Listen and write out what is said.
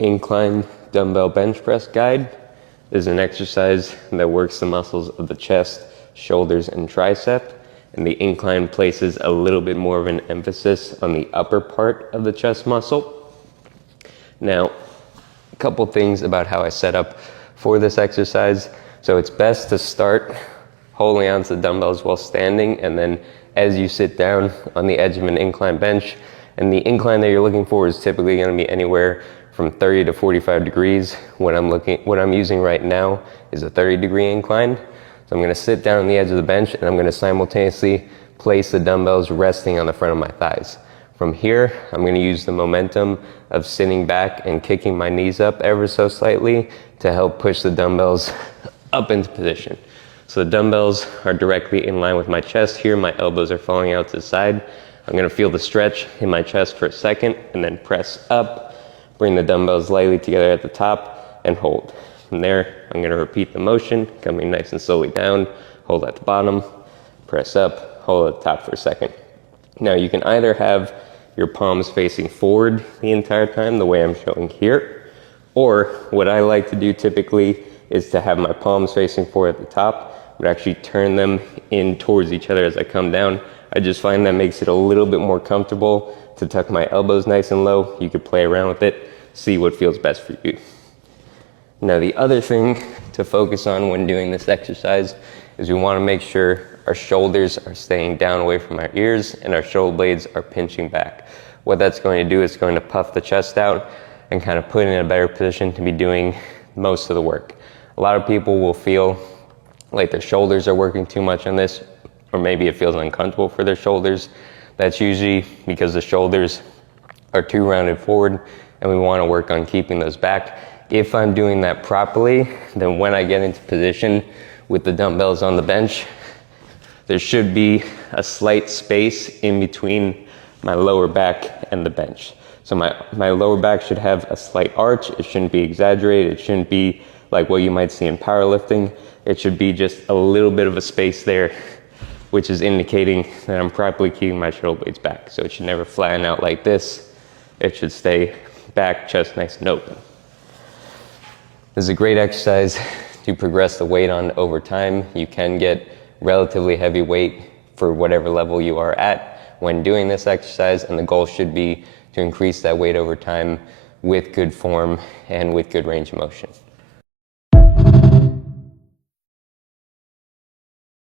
Incline Dumbbell Bench Press guide. This is an exercise that works the muscles of the chest, shoulders, and tricep. And the incline places a little bit more of an emphasis on the upper part of the chest muscle. Now, a couple things about how I set up for this exercise. So it's best to start holding onto the dumbbells while standing, and then as you sit down on the edge of an incline bench, and the incline that you're looking for is typically going to be anywhere from 30 to 45 degrees. What I'm using right now is a 30-degree incline. So I'm going to sit down on the edge of the bench, and I'm going to simultaneously place the dumbbells resting on the front of my thighs. From here, I'm going to use the momentum of sitting back and kicking my knees up ever so slightly to help push the dumbbells up into position. So the dumbbells are directly in line with my chest here. My elbows are falling out to the side. I'm going to feel the stretch in my chest for a second and then press up, bring the dumbbells lightly together at the top and hold. From there, I'm going to repeat the motion, coming nice and slowly down, hold at the bottom, press up, hold at the top for a second. Now you can either have your palms facing forward the entire time, the way I'm showing here, or what I like to do typically is to have my palms facing forward at the top, but actually turn them in towards each other as I come down. I just find that makes it a little bit more comfortable to tuck my elbows nice and low. You could play around with it, see what feels best for you. Now the other thing to focus on when doing this exercise is we want to make sure our shoulders are staying down away from our ears and our shoulder blades are pinching back. What that's going to do is going to puff the chest out and kind of put in a better position to be doing most of the work. A lot of people will feel like their shoulders are working too much on this, or maybe it feels uncomfortable for their shoulders. That's usually because the shoulders are too rounded forward and we want to work on keeping those back. If I'm doing that properly, then when I get into position with the dumbbells on the bench, there should be a slight space in between my lower back and the bench. So my lower back should have a slight arch. It shouldn't be exaggerated. It shouldn't be like what you might see in powerlifting. It should be just a little bit of a space there, which is indicating that I'm properly keeping my shoulder blades back. So it should never flatten out like this. It should stay back, chest nice and open. This is a great exercise to progress the weight on over time. You can get relatively heavy weight for whatever level you are at when doing this exercise, and the goal should be to increase that weight over time with good form and with good range of motion.